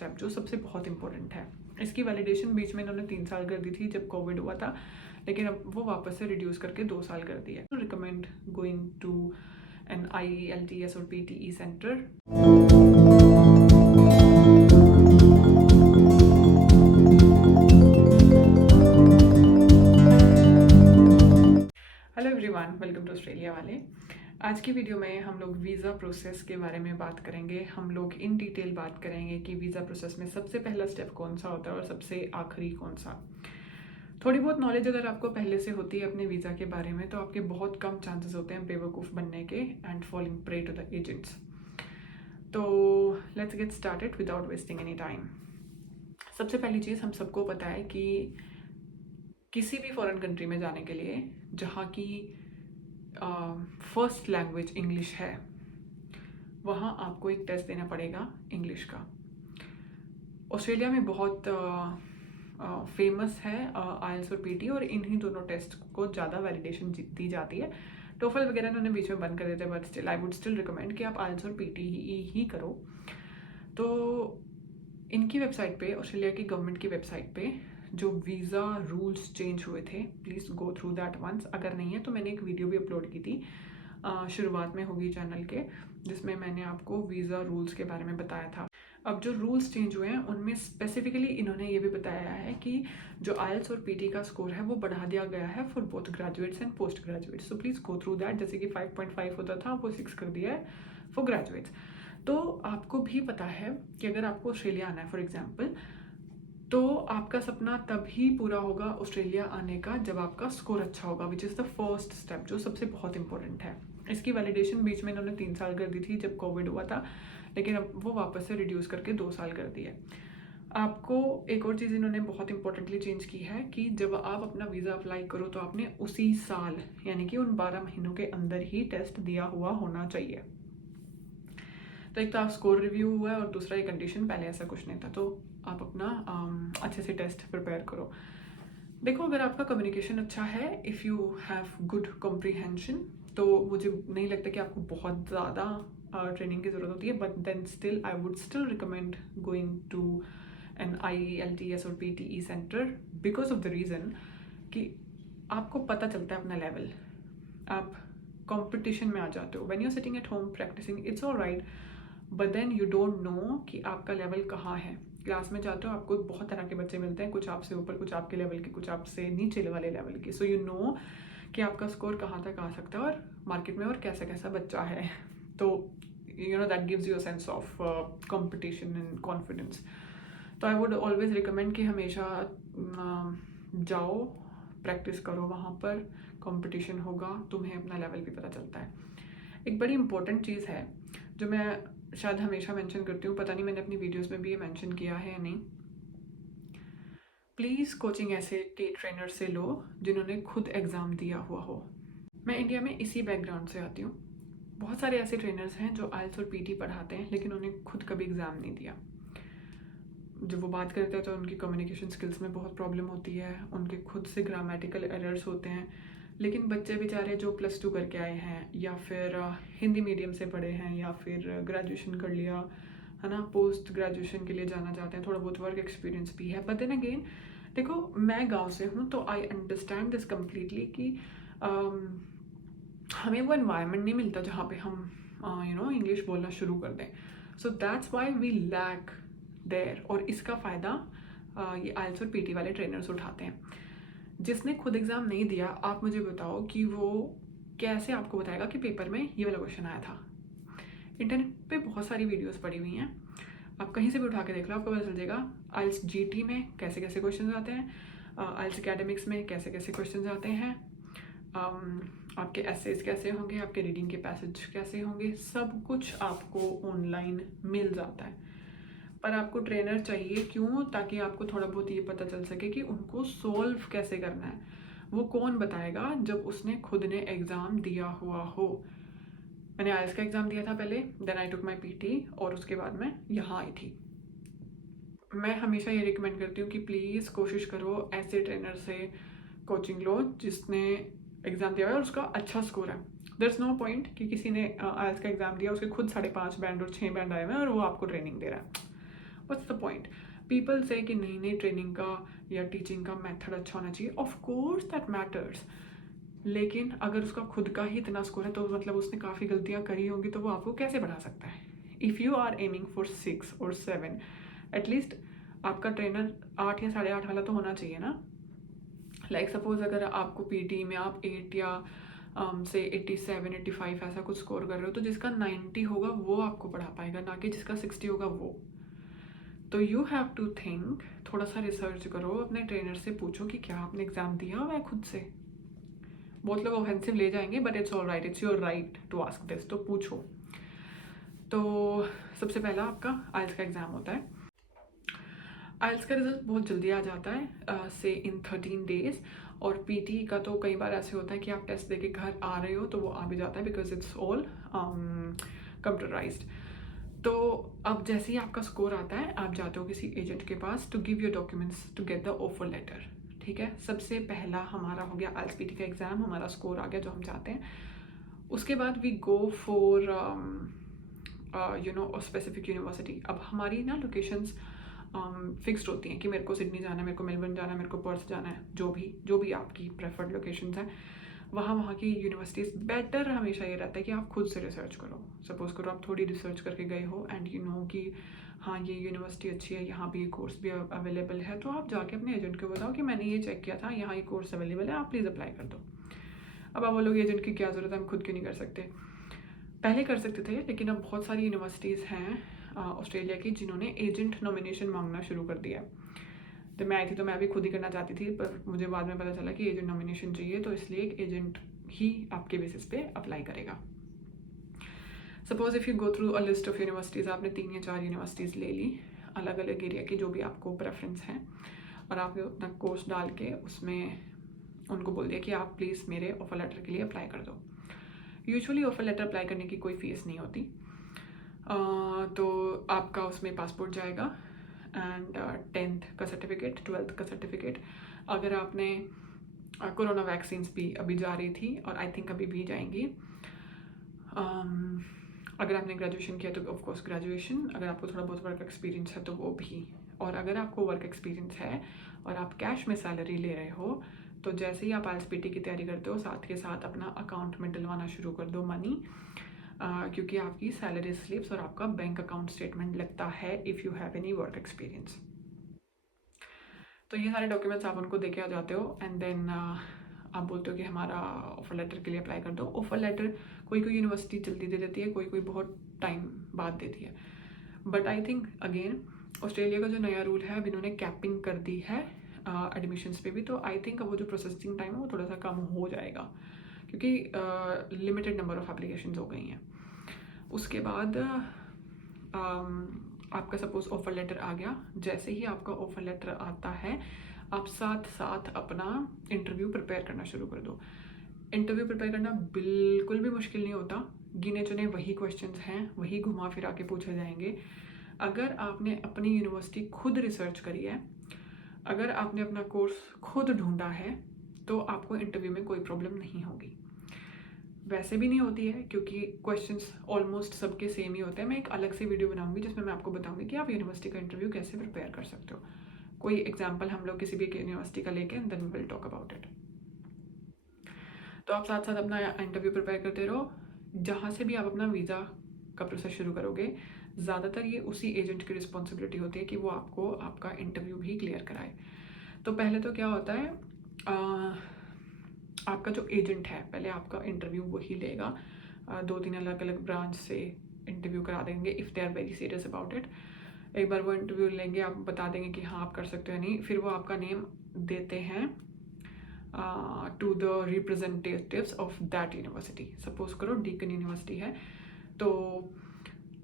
Step जो सबसे बहुत इंपॉर्टेंट है। इसकी वैलिडेशन बीच में इन्होंने 3 साल कर दी थी जब कोविड हुआ था, लेकिन अब वो वापस से रिड्यूस करके 2 साल कर दिया। Recommend going to an IELTS और PTE centre. Hello everyone, welcome to Australia वाले। आज की वीडियो में हम लोग वीज़ा प्रोसेस के बारे में बात करेंगे। हम लोग इन डिटेल बात करेंगे कि वीज़ा प्रोसेस में सबसे पहला स्टेप कौन सा होता है और सबसे आखिरी कौन सा। थोड़ी बहुत नॉलेज अगर आपको पहले से होती है अपने वीज़ा के बारे में तो आपके बहुत कम चांसेस होते हैं बेवकूफ़ बनने के and falling prey to the agents. तो let's get started without wasting any time. सबसे पहली चीज़, हम सबको पता है कि किसी भी फॉरेन कंट्री में जाने के लिए जहाँ की फर्स्ट लैंग्वेज इंग्लिश है, वहाँ आपको एक टेस्ट देना पड़ेगा इंग्लिश का। ऑस्ट्रेलिया में बहुत फेमस है IELTS और PT, और इन्हीं दोनों टेस्ट को ज़्यादा वैलिडेशन दी जाती है। टोफल वगैरह इन्होंने बीच में बंद कर देते हैं, but still I would still recommend कि आप IELTS और PT ही करो। तो इनकी वेबसाइट पे, ऑस्ट्रेलिया की गवर्नमेंट की वेबसाइट पे जो वीज़ा रूल्स चेंज हुए थे, please go through that once. अगर नहीं है तो मैंने एक वीडियो भी अपलोड की थी, शुरुआत में होगी चैनल के, जिसमें मैंने आपको वीज़ा रूल्स के बारे में बताया था। अब जो रूल्स चेंज हुए हैं उनमें स्पेसिफिकली इन्होंने ये भी बताया है कि जो IELTS और PT का स्कोर है वो बढ़ा दिया गया है for both graduates and post graduates. So please go through that. जैसे कि 5.5 होता था, वो 6 कर दिया है फॉर ग्रेजुएट्स। तो आपको भी पता है कि अगर आपको ऑस्ट्रेलिया आना है फॉर एग्जाम्पल, तो आपका सपना तभी पूरा होगा ऑस्ट्रेलिया आने का जब आपका स्कोर अच्छा होगा, which is the first step जो सबसे बहुत इंपॉर्टेंट है। इसकी वैलिडेशन बीच में इन्होंने 3 साल कर दी थी जब कोविड हुआ था, लेकिन अब वो वापस से रिड्यूस करके 2 साल कर दिया। आपको एक और चीज़ इन्होंने बहुत इंपॉर्टेंटली चेंज की है कि जब आप अपना वीज़ा अप्लाई करो तो आपने उसी साल, यानी कि उन 12 महीनों के अंदर ही टेस्ट दिया हुआ होना चाहिए। तो एक तो आप स्कोर रिव्यू हुआ है और दूसरा ये कंडीशन, पहले ऐसा कुछ नहीं था। तो आप अपना अच्छे से टेस्ट प्रिपेयर करो। देखो, अगर आपका कम्युनिकेशन अच्छा है, if you have good comprehension, तो मुझे नहीं लगता कि आपको बहुत ज़्यादा ट्रेनिंग की ज़रूरत होती है, but then still I would still recommend going to an IELTS और PTE centre, because of the reason कि आपको पता चलता है अपना लेवल। आप कंपटीशन में आ जाते हो। When you are sitting at home practising, it's all right, but then you don't know कि आपका लेवल कहाँ है। क्लास में जाते हो, आपको बहुत तरह के बच्चे मिलते हैं, कुछ आपसे ऊपर, कुछ आपके लेवल के, कुछ आपसे नीचे वाले लेवल के। सो यू नो कि आपका स्कोर कहाँ तक आ सकता है और मार्केट में और कैसा कैसा बच्चा है। तो you know that gives you a sense of competition and confidence. तो आई वुड ऑलवेज रिकमेंड कि हमेशा जाओ, प्रैक्टिस करो, वहाँ पर कंपटीशन होगा, तुम्हें अपना लेवल भी पता चलता है। एक बड़ी इंपॉर्टेंट चीज़ है जो मैं शायद हमेशा मेंशन करती हूँ, पता नहीं मैंने अपनी वीडियोस में भी ये मेंशन किया है या नहीं। प्लीज़ कोचिंग ऐसे ट्रेनर से लो जिन्होंने खुद एग्ज़ाम दिया हुआ हो। मैं इंडिया में इसी बैकग्राउंड से आती हूँ। बहुत सारे ऐसे ट्रेनर्स हैं जो IELTS और PT पढ़ाते हैं, लेकिन उन्हें खुद कभी एग्ज़ाम नहीं दिया। जब वो बात करते हैं तो उनकी कम्युनिकेशन स्किल्स में बहुत प्रॉब्लम होती है, उनके खुद से ग्रामेटिकल एरर्स होते हैं। लेकिन बच्चे बेचारे जो +2 करके आए हैं, या फिर हिंदी मीडियम से पढ़े हैं, या फिर ग्रेजुएशन कर लिया है ना, पोस्ट ग्रेजुएशन के लिए जाना चाहते हैं, थोड़ा बहुत वर्क एक्सपीरियंस भी है। बट देन अगेन, देखो, मैं गांव से हूँ तो आई अंडरस्टैंड दिस कम्प्लीटली कि हमें वो एनवायरनमेंट नहीं मिलता जहाँ पे हम इंग्लिश बोलना शुरू कर दें। So that's why we lack there. और इसका फ़ायदा ये IELTS और PT वाले ट्रेनर्स उठाते हैं। जिसने खुद एग्ज़ाम नहीं दिया, आप मुझे बताओ कि वो कैसे आपको बताएगा कि पेपर में ये वाला क्वेश्चन आया था। इंटरनेट पे बहुत सारी वीडियोस पड़ी हुई हैं, आप कहीं से भी उठा के देख लो, आपको पता चल जाएगा IELTS GT में कैसे कैसे क्वेश्चन आते हैं, IELTS एकेडमिक्स में कैसे कैसे क्वेश्चन आते हैं, आपके एसेज कैसे होंगे, आपके रीडिंग के पैसेज कैसे होंगे, सब कुछ आपको ऑनलाइन मिल जाता है। पर आपको ट्रेनर चाहिए, क्यों? ताकि आपको थोड़ा बहुत ये पता चल सके कि उनको सोल्व कैसे करना है। वो कौन बताएगा? जब उसने खुद ने एग्ज़ाम दिया हुआ हो। मैंने IELTS का एग्ज़ाम दिया था पहले, then I took my PT, और उसके बाद मैं यहाँ आई थी। मैं हमेशा ये रिकमेंड करती हूँ कि प्लीज़ कोशिश करो ऐसे ट्रेनर से कोचिंग लो जिसने एग्ज़ाम दिया हुआ है और उसका अच्छा स्कोर है। देयर इज़ नो पॉइंट कि किसी ने IELTS का एग्ज़ाम दिया, उसके खुद 5.5 बैंड और 6 बैंड आए हुए हैं और वो आपको ट्रेनिंग दे रहा है। What's the point? पीपल से कि नहीं नहीं ट्रेनिंग का या टीचिंग का मेथड अच्छा होना चाहिए, ऑफ कोर्स दैट मैटर्स, लेकिन अगर उसका खुद का ही इतना स्कोर है तो मतलब उसने काफ़ी गलतियाँ करी होंगी, तो वो आपको कैसे बढ़ा सकता है? If you are aiming for 6 और 7, एटलीस्ट आपका ट्रेनर 8 या 8.5 वाला तो होना चाहिए ना। लाइक सपोज अगर आपको पीटी में आप 8 या से 87 85 ऐसा कुछ स्कोर कर रहे हो, तो जिसका 90 होगा वो आपको पढ़ा पाएगा, ना कि जिसका 60 होगा वो। तो यू हैव टू थिंक, थोड़ा सा रिसर्च करो, अपने ट्रेनर से पूछो कि क्या आपने एग्ज़ाम दिया हुआ है खुद से। बहुत लोग ऑफेंसिव ले जाएंगे, but it's all right, it's your right to ask this, तो पूछो। तो सबसे पहला आपका आइल्स का एग्ज़ाम होता है। आइल्स का रिजल्ट बहुत जल्दी आ जाता है, से इन 13 डेज। और पीटी का तो कई बार ऐसे होता है कि आप टेस्ट देके घर आ रहे हो तो वो आ भी जाता है, बिकॉज इट्स ऑल कंप्यूटराइज्ड। तो अब जैसे ही आपका स्कोर आता है, आप जाते हो किसी एजेंट के पास to give your documents to get the offer letter. ठीक है, सबसे पहला हमारा हो गया आइल्स पीटी का एग्ज़ाम, हमारा स्कोर आ गया जो हम चाहते हैं। उसके बाद we go for you know specific university. अब हमारी ना लोकेशंस फिक्स्ड होती हैं कि मेरे को सिडनी जाना है, मेरे को मेलबर्न जाना है, मेरे को पर्थ जाना है, जो भी आपकी प्रेफर्ड लोकेशंस हैं, वहाँ की यूनिवर्सिटीज़। बेटर हमेशा ये रहता है कि आप खुद से रिसर्च करो। सपोज करो आप थोड़ी रिसर्च करके गए हो एंड यू नो कि हाँ ये यूनिवर्सिटी अच्छी है, यहाँ भी ये कोर्स भी अवेलेबल है, तो आप जाके अपने एजेंट को बताओ कि मैंने ये चेक किया था, यहाँ ये कोर्स अवेलेबल है, आप प्लीज़ अप्लाई कर दो। अब आप बोलोगे एजेंट की क्या ज़रूरत है, हम खुद क्यों नहीं कर सकते? पहले कर सकते थे, लेकिन अब बहुत सारी यूनिवर्सिटीज़ हैं ऑस्ट्रेलिया की जिन्होंने एजेंट नॉमिनेशन मांगना शुरू कर दिया है। तो मैं आई थी तो मैं भी खुद ही करना चाहती थी, पर मुझे बाद में पता चला कि एजेंट नॉमिनेशन चाहिए, तो इसलिए एक एजेंट ही आपके बेसिस पे अप्लाई करेगा। Suppose if you go through a list of universities, आपने 3 या 4 यूनिवर्सिटीज़ ले ली अलग अलग एरिया की, जो भी आपको प्रेफरेंस है, और आपने अपना कोर्स डाल के उसमें उनको बोल दिया कि आप प्लीज़ मेरे ऑफर लेटर के लिए अप्लाई कर दो। यूजुअली ऑफर लेटर अप्लाई करने की कोई फ़ीस नहीं होती। तो आपका उसमें पासपोर्ट जाएगा एंड 10th का सर्टिफिकेट, 12th का सर्टिफिकेट। अगर आपने कोरोना वैक्सीन्स भी अभी जा रही थी और आई थिंक अभी भी जाएंगी। अगर आपने ग्रेजुएशन किया तो ऑफ कोर्स ग्रेजुएशन, अगर आपको थोड़ा बहुत वर्क एक्सपीरियंस है तो वो भी। और अगर आपको वर्क एक्सपीरियंस है और आप कैश में सैलरी ले रहे हो, तो जैसे ही आप आइल्स पीटी की तैयारी करते हो, साथ के साथ अपना अकाउंट में डलवाना शुरू कर दो मनी, क्योंकि आपकी सैलरी स्लिप्स और आपका बैंक अकाउंट स्टेटमेंट लगता है if you have any work experience. तो ये सारे डॉक्यूमेंट्स आप उनको देके आ जाते हो एंड देन आप बोलते हो कि हमारा ऑफर लेटर के लिए अप्लाई कर दो। ऑफर लेटर कोई कोई यूनिवर्सिटी जल्दी दे देती है, कोई कोई बहुत टाइम बाद देती है, but I think again Australia का जो नया रूल है, अब इन्होंने कैपिंग कर दी है एडमिशन्स पे भी, तो आई थिंक अब वो जो प्रोसेसिंग टाइम है वो थोड़ा सा कम हो जाएगा, क्योंकि लिमिटेड नंबर ऑफ एप्लीकेशंस हो गई हैं। उसके बाद आपका सपोज ऑफर लेटर आ गया। जैसे ही आपका ऑफर लेटर आता है, आप साथ साथ अपना इंटरव्यू प्रिपेयर करना शुरू कर दो। इंटरव्यू प्रिपेयर करना बिल्कुल भी मुश्किल नहीं होता, गिने चुने वही क्वेश्चंस हैं, वही घुमा फिरा के पूछे जाएंगे। अगर आपने अपनी यूनिवर्सिटी खुद रिसर्च करी है, अगर आपने अपना कोर्स खुद ढूंढा है, तो आपको इंटरव्यू में कोई प्रॉब्लम नहीं होगी। वैसे भी नहीं होती है, क्योंकि क्वेश्चंस ऑलमोस्ट सबके सेम ही होते हैं। मैं एक अलग से वीडियो बनाऊंगी जिसमें मैं आपको बताऊंगी कि आप यूनिवर्सिटी का इंटरव्यू कैसे प्रिपेयर कर सकते हो। कोई एग्जाम्पल हम लोग किसी भी यूनिवर्सिटी का लेके then we will talk about it. तो आप साथ साथ अपना इंटरव्यू प्रिपेयर करते रहो। जहाँ से भी आप अपना वीज़ा का प्रोसेस शुरू करोगे, ज़्यादातर ये उसी एजेंट की रिस्पॉन्सिबिलिटी होती है कि वो आपको आपका इंटरव्यू भी क्लियर कराए। तो पहले तो क्या होता है, आपका जो एजेंट है पहले आपका इंटरव्यू वही लेगा, 2-3 अलग अलग ब्रांच से इंटरव्यू करा देंगे if they are very serious about it. एक बार वो इंटरव्यू लेंगे, आप बता देंगे कि हाँ आप कर सकते हो या नहीं, फिर वो आपका नेम देते हैं to the representatives of that university. Suppose करो डीकन यूनिवर्सिटी है, तो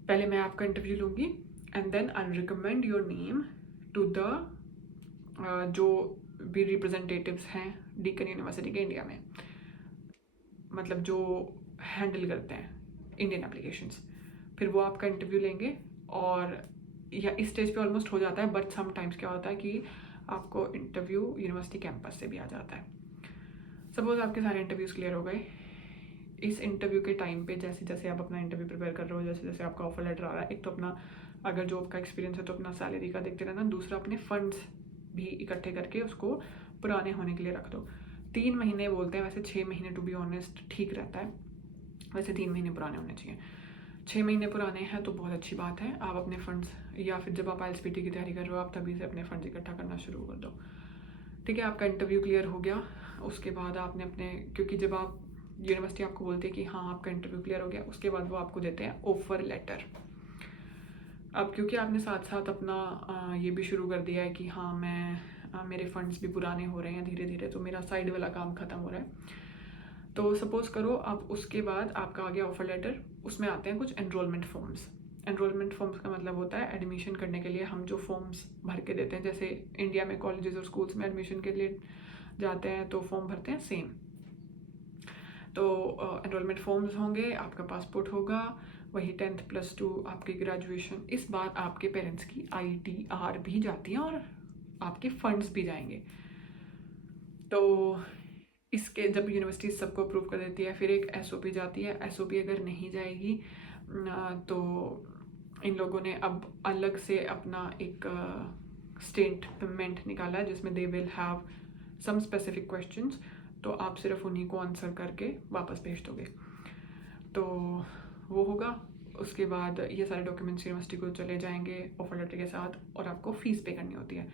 पहले मैं आपका इंटरव्यू लूँगी and then I recommend your name to the जो भी रिप्रेजेंटेटिव्स हैं डीकन यूनिवर्सिटी के इंडिया में, मतलब जो हैंडल करते हैं इंडियन एप्लीकेशंस। फिर वो आपका इंटरव्यू लेंगे, और या इस स्टेज पे ऑलमोस्ट हो जाता है, बट समटाइम्स क्या होता है कि आपको इंटरव्यू यूनिवर्सिटी कैंपस से भी आ जाता है। सपोज आपके सारे इंटरव्यूज़ क्लियर हो गए। इस इंटरव्यू के टाइम पे जैसे जैसे आप अपना इंटरव्यू प्रिपेयर कर रहे हो, जैसे जैसे आपका ऑफर लेटर आ रहा है, एक तो अपना अगर जॉब का एक्सपीरियंस है तो अपना सैलरी का देखते रहना। दूसरा, अपने फंड्स भी इकट्ठे करके उसको पुराने होने के लिए रख दो। 3 महीने बोलते हैं, वैसे 6 महीने टू बी ऑनेस्ट ठीक रहता है, वैसे 3 महीने पुराने होने चाहिए। 6 महीने पुराने हैं तो बहुत अच्छी बात है। आप अपने फंड्स, या फिर जब आप IELTS की तैयारी कर रहे हो आप तभी से अपने फंड्स इकट्ठा करना शुरू कर दो। ठीक है, आपका इंटरव्यू क्लियर हो गया। उसके बाद आपने अपने, क्योंकि जब आप यूनिवर्सिटी आपको बोलती है कि हाँ आपका इंटरव्यू क्लियर हो गया, उसके बाद वो आपको देते हैं ऑफर लेटर। अब क्योंकि आपने साथ साथ अपना ये भी शुरू कर दिया है कि हाँ मेरे फंड्स भी पुराने हो रहे हैं धीरे धीरे, तो मेरा साइड वाला काम ख़त्म हो रहा है। तो सपोज़ करो अब उसके बाद आपका आ गया ऑफर लेटर, उसमें आते हैं कुछ एनरोलमेंट फॉर्म्स। एनरोलमेंट फॉर्म्स का मतलब होता है एडमिशन करने के लिए हम जो फॉर्म्स भर के देते हैं, जैसे इंडिया में कॉलेजेस और स्कूल्स में एडमिशन के लिए जाते हैं तो फॉर्म भरते हैं सेम। तो एनरोलमेंट फॉर्म्स होंगे, आपका पासपोर्ट होगा, वही 10th + 2 आपकी ग्रेजुएशन। इस बार आपके पेरेंट्स की ITR भी जाती है और आपके फंड्स भी जाएंगे। तो इसके जब यूनिवर्सिटी सबको अप्रूव कर देती है, फिर एक SOP जाती है। SOP अगर नहीं जाएगी तो इन लोगों ने अब अलग से अपना एक स्टेटमेंट निकाला है जिसमें they will have some specific questions, तो आप सिर्फ उन्हीं को आंसर करके वापस भेज दोगे। तो वो होगा। उसके बाद ये सारे डॉक्यूमेंट्स यूनिवर्सिटी को चले जाएंगे ऑफर लेटर के साथ, और आपको फ़ीस पे करनी होती है।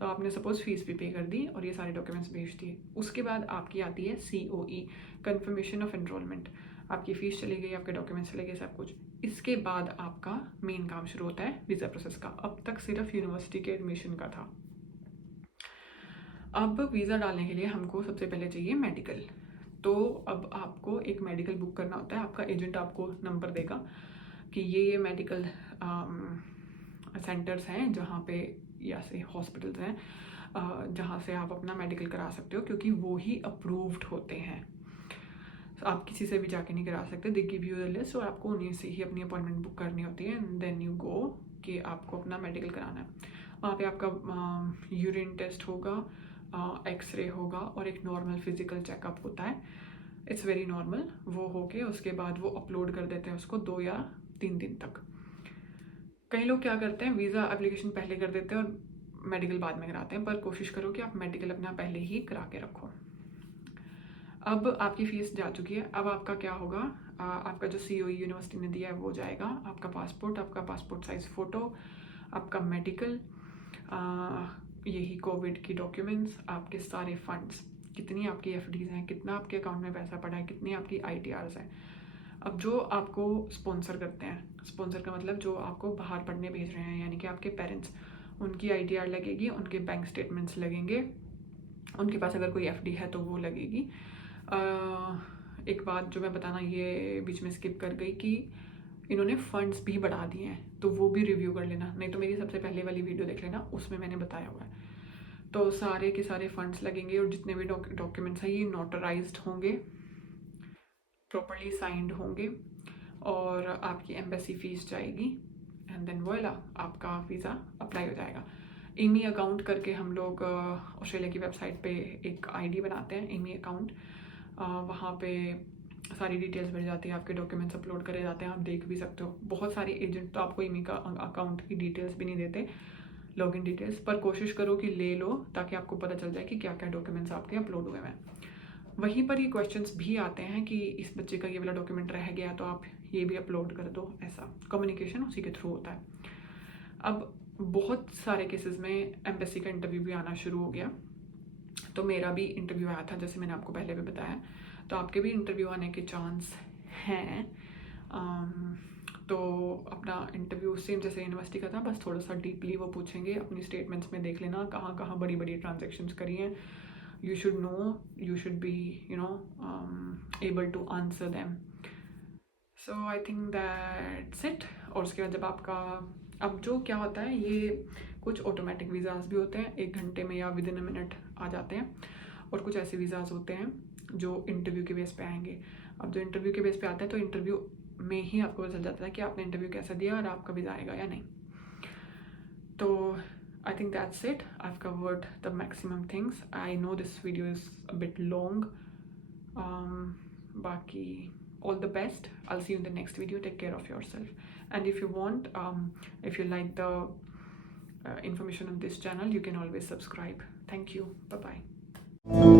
तो आपने सपोज़ फ़ीस भी पे कर दी और ये सारे डॉक्यूमेंट्स भेज दिए। उसके बाद आपकी आती है COE, कन्फर्मेशन ऑफ एनरोलमेंट। आपकी फ़ीस चली गई, आपके डॉक्यूमेंट्स चले गए, सब कुछ। इसके बाद आपका मेन काम शुरू होता है वीज़ा प्रोसेस का। अब तक सिर्फ यूनिवर्सिटी के एडमिशन का था। अब वीज़ा डालने के लिए हमको सबसे पहले चाहिए मेडिकल। तो अब आपको एक मेडिकल बुक करना होता है। आपका एजेंट आपको नंबर देगा कि ये मेडिकल सेंटर्स हैं जहाँ पे, या से हॉस्पिटल्स हैं जहाँ से आप अपना मेडिकल करा सकते हो, क्योंकि वो ही अप्रूव्ड होते हैं। आप किसी से भी जाके नहीं करा सकते। They give you the list और आपको उन्हीं से ही अपनी अपॉइंटमेंट बुक करनी होती है, एंड देन यू गो कि आपको अपना मेडिकल कराना है। वहाँ पे आपका यूरिन टेस्ट होगा, एक्सरे होगा और एक नॉर्मल फिजिकल चेकअप होता है। It's very normal. वो होके उसके बाद वो अपलोड कर देते हैं उसको 2 या 3 दिन तक। कई लोग क्या करते हैं, वीज़ा एप्लीकेशन पहले कर देते हैं और मेडिकल बाद में कराते हैं, पर कोशिश करो कि आप मेडिकल अपना पहले ही करा के रखो। अब आपकी फ़ीस जा चुकी है। अब आपका क्या होगा, आपका जो COE यूनिवर्सिटी ने दिया है वो जाएगा, आपका पासपोर्ट साइज़ फ़ोटो, आपका मेडिकल, यही कोविड की डॉक्यूमेंट्स, आपके सारे फंड्स, कितनी आपकी FDs हैं, कितना आपके अकाउंट में पैसा पड़ा है, कितनी आपकी ITRs हैं। अब जो आपको स्पॉन्सर करते हैं, स्पॉन्सर का मतलब जो आपको बाहर पढ़ने भेज रहे हैं, यानी कि आपके पेरेंट्स, उनकी ITR लगेगी, उनके बैंक स्टेटमेंट्स लगेंगे, उनके पास अगर कोई FD है तो वो लगेगी। एक बात जो मैं बताना ये बीच में स्किप कर गई कि इन्होंने फंड्स भी बढ़ा दिए हैं, तो वो भी रिव्यू कर लेना, नहीं तो मेरी सबसे पहले वाली वीडियो देख लेना, उसमें मैंने बताया हुआ है। तो सारे के सारे फंड्स लगेंगे और जितने भी डॉक्यूमेंट्स हैं ये नोटराइज्ड होंगे, प्रॉपर्ली साइंड होंगे, और आपकी एम्बेसी फ़ीस जाएगी, एंड देन वोइला आपका वीज़ा अप्लाई हो जाएगा। EMI अकाउंट करके हम लोग ऑस्ट्रेलिया की वेबसाइट पे एक ID बनाते हैं, EMI अकाउंट। वहाँ पे सारी डिटेल्स भर जाती है, आपके डॉक्यूमेंट्स अपलोड करे जाते हैं, आप देख भी सकते हो। बहुत सारे एजेंट तो आपको EMI का अकाउंट की डिटेल्स भी नहीं देते, लॉगिन डिटेल्स, पर कोशिश करो कि ले लो ताकि आपको पता चल जाए कि क्या क्या डॉक्यूमेंट्स आपके अपलोड हुए हैं। वहीं पर ये क्वेश्चंस भी आते हैं कि इस बच्चे का ये वाला डॉक्यूमेंट रह गया तो आप ये भी अपलोड कर दो, ऐसा कम्युनिकेशन उसी के थ्रू होता है। अब बहुत सारे केसेस में एम्बेसी का इंटरव्यू भी आना शुरू हो गया, तो मेरा भी इंटरव्यू आया था जैसे मैंने आपको पहले भी बताया, तो आपके भी इंटरव्यू आने के चांस हैं। तो अपना इंटरव्यू सेम जैसे यूनिवर्सिटी का था, बस थोड़ा सा डीपली वो पूछेंगे। अपनी स्टेटमेंट्स में देख लेना कहाँ कहाँ बड़ी बड़ी ट्रांजेक्शन्स करी हैं, you should know, you should be able to answer them. So I think that's it. और उसके बाद जब आपका, अब जो क्या होता है, ये कुछ ऑटोमेटिक वीज़ाज़ भी होते हैं, 1 घंटे में या विदिन अ मिनट आ जाते हैं, और कुछ ऐसे वीज़ाज़ होते हैं जो इंटरव्यू के बेस पे आएंगे। अब जो इंटरव्यू के बेस पे आते हैं तो इंटरव्यू में ही आपको पता चल जाता है कि आपने इंटरव्यू कैसा दिया और आपका वीज़ा आएगा या नहीं। तो I think that's it. I've covered the maximum things. I know this video is a bit long. Baki, all the best. I'll see you in the next video. Take care of yourself. And if you want, if you like the information on this channel, you can always subscribe. Thank you. Bye bye.